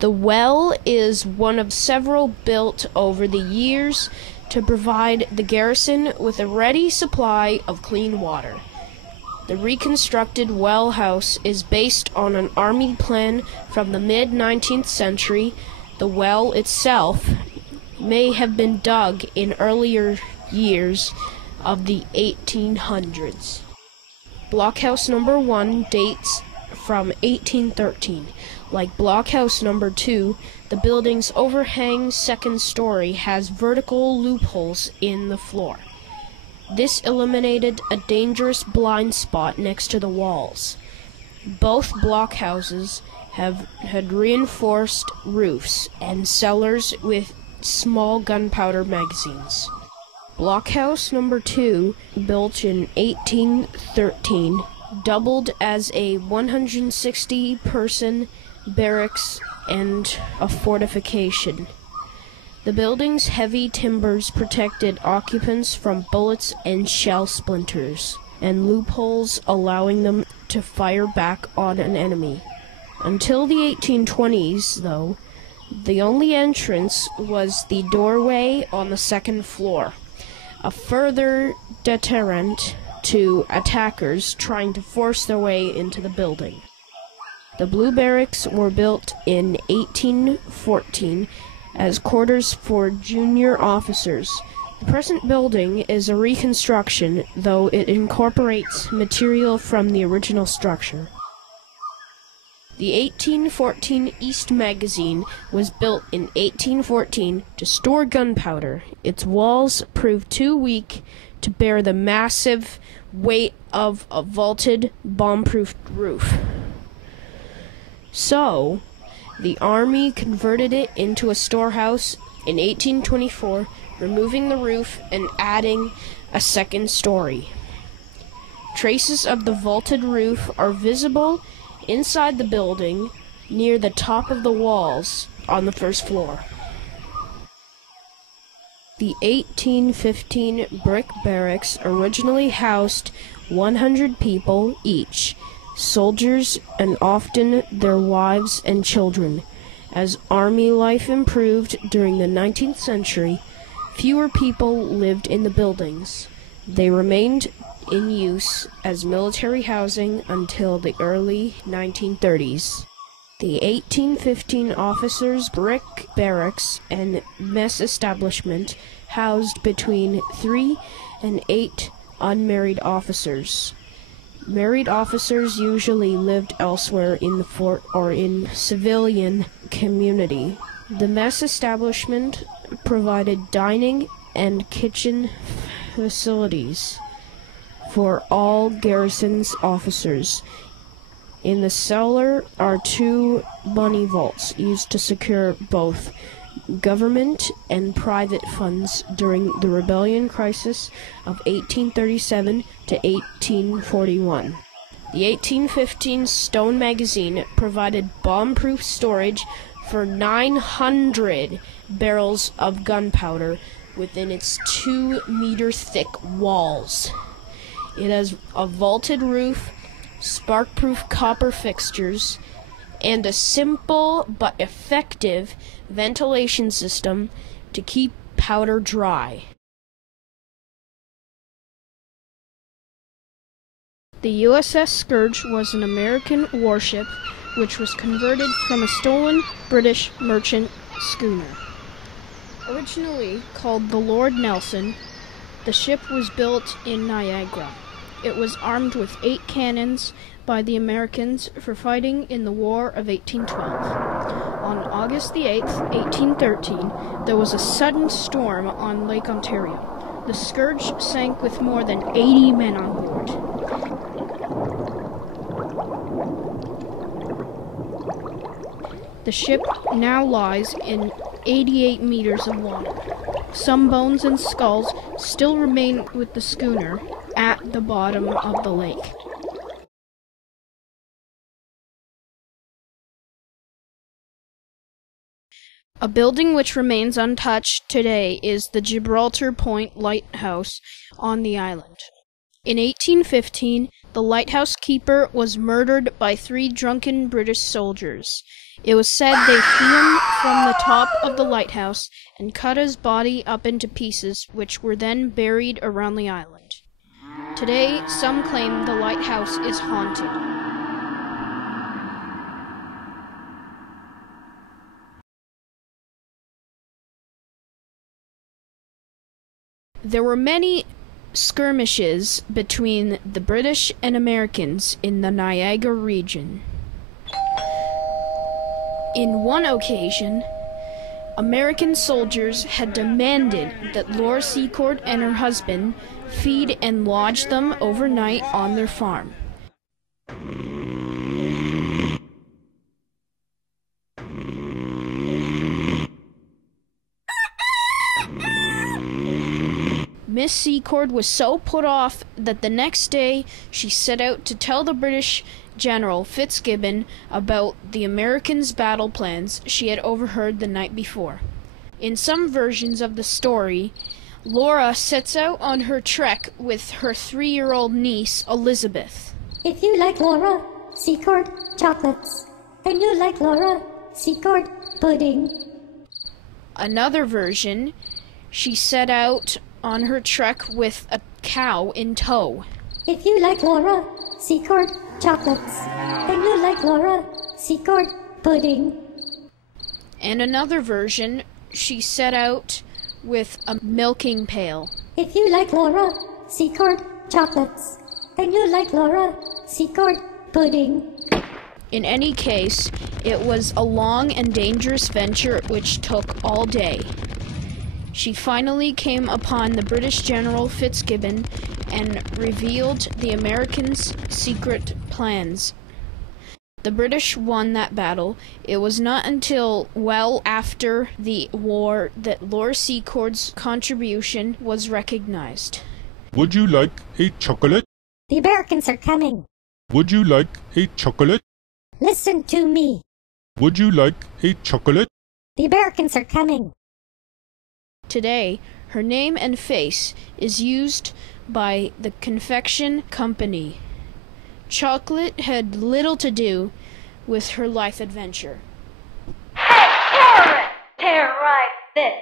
The well is one of several built over the years to provide the garrison with a ready supply of clean water. The reconstructed well house is based on an army plan from the mid-19th century. The well itself may have been dug in earlier years of the 1800s. Blockhouse number 1 dates from 1813. Like blockhouse number 2, the building's overhang second story has vertical loopholes in the floor. This eliminated a dangerous blind spot next to the walls. Both blockhouses had reinforced roofs and cellars with small gunpowder magazines. Blockhouse number 2, built in 1813, doubled as a 160-person barracks and a fortification. The building's heavy timbers protected occupants from bullets and shell splinters, and loopholes allowing them to fire back on an enemy. Until the 1820s, though, the only entrance was the doorway on the second floor, a further deterrent to attackers trying to force their way into the building. The Blue Barracks were built in 1814 as quarters for junior officers. The present building is a reconstruction, though it incorporates material from the original structure. The 1814 East Magazine was built in 1814 to store gunpowder. Its walls proved too weak to bear the massive weight of a vaulted, bomb-proof roof. So, the Army converted it into a storehouse in 1824, removing the roof and adding a second story. Traces of the vaulted roof are visible inside the building near the top of the walls on the first floor. The 1815 brick barracks originally housed 100 people each, soldiers and often their wives and children. As army life improved during the 19th century, fewer people lived in the buildings. They remained in use as military housing until the early 1930s. The 1815 officers' brick barracks and mess establishment housed between 3 and 8 unmarried officers. Married officers usually lived elsewhere in the fort or in civilian community. The mess establishment provided dining and kitchen facilities for all garrison's officers. In the cellar are 2 money vaults used to secure both government and private funds during the rebellion crisis of 1837 to 1841. The 1815 Stone magazine provided bomb-proof storage for 900 barrels of gunpowder within its 2-meter-thick walls. It has a vaulted roof, spark-proof copper fixtures, and a simple but effective ventilation system to keep powder dry. The USS Scourge was an American warship which was converted from a stolen British merchant schooner. Originally called the Lord Nelson, the ship was built in Niagara. It was armed with 8 cannons by the Americans for fighting in the War of 1812. On August the 8th, 1813, there was a sudden storm on Lake Ontario. The Scourge sank with more than 80 men on board. The ship now lies in 88 meters of water. Some bones and skulls still remain with the schooner at the bottom of the lake. A building which remains untouched today is the Gibraltar Point Lighthouse on the island. In 1815, the lighthouse keeper was murdered by 3 drunken British soldiers. It was said they threw him from the top of the lighthouse and cut his body up into pieces, which were then buried around the island. Today, some claim the lighthouse is haunted. There were many skirmishes between the British and Americans in the Niagara region. In one occasion, American soldiers had demanded that Laura Secord and her husband feed and lodge them overnight on their farm. Miss Secord was so put off that the next day she set out to tell the British General Fitzgibbon about the Americans' battle plans she had overheard the night before. In some versions of the story, Laura sets out on her trek with her 3-year-old niece, Elizabeth. If you like Laura Secord chocolates, then you like Laura Secord pudding. Another version, she set out on her trek with a cow in tow. If you like Laura Secord chocolates, then you like Laura Secord pudding. And another version, she set out with a milking pail. If you like Laura Secord chocolates, then you like Laura Secord pudding. In any case, it was a long and dangerous venture which took all day. She finally came upon the British General Fitzgibbon and revealed the Americans' secret plans. The British won that battle. It was not until well after the war that Laura Secord's contribution was recognized. Would you like a chocolate? The Americans are coming. Would you like a chocolate? Listen to me. Would you like a chocolate? The Americans are coming. Today, her name and face is used by the confection company. Chocolate had little to do with her life adventure. Hey, terrorist! Terrorize this!